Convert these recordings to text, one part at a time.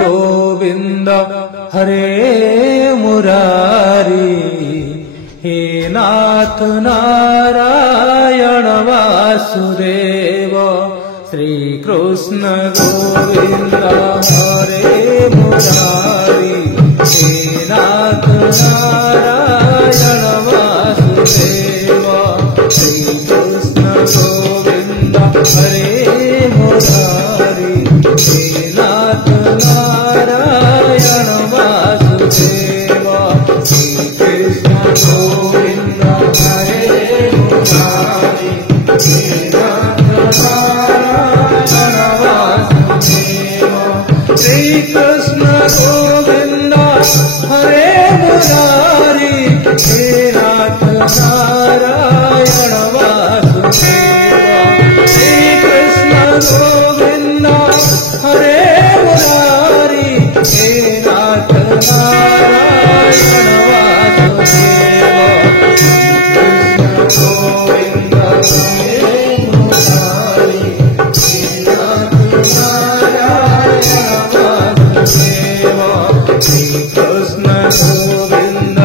Govind हरे Murari हे नाथ Narayan Vasudev Shri Krishna Govind हरे Murari हे नाथ Narayan Vasudev Shri Krishna Govind हरे Murari हे नाथ Narayan Vasudev Shri Krishna Govind हरे Murari हे नाथ Narayan Vasudev Shri Krishna Govind हरे Murari हे नाथ Narayan Vasudev Shri Krishna Govind हरे Murari हे नाथ Narayan Vasudev Krishna Govind हरे Murari हे नाथ Narayan Vasudev Shri Krishna Govind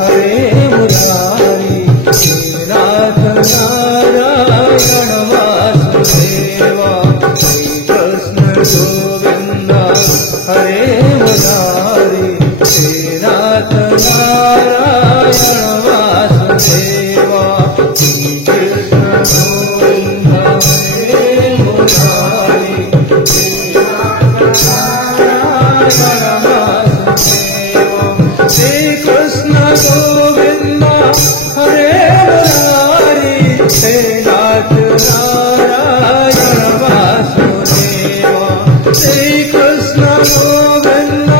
हरे Murari हे नाथ Narayan Vasudev Shri Krishna Govind हरे Murari हे नाथ Narayan Vasudev Shri Krishna Govind हरे Murari हे नाथ Narayan Vasudev Shri Krishna Govind हरे Murari हे नाथ Narayan Vasudev Shri Krishna Govind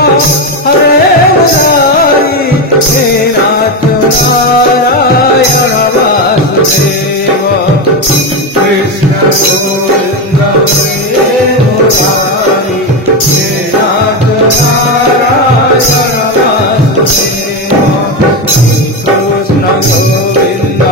हरे Murari हे नाथ Narayan Vasudev Krishna Govind हरे Murari हे नाथ Narayan Vasudev Shri Krishna Govind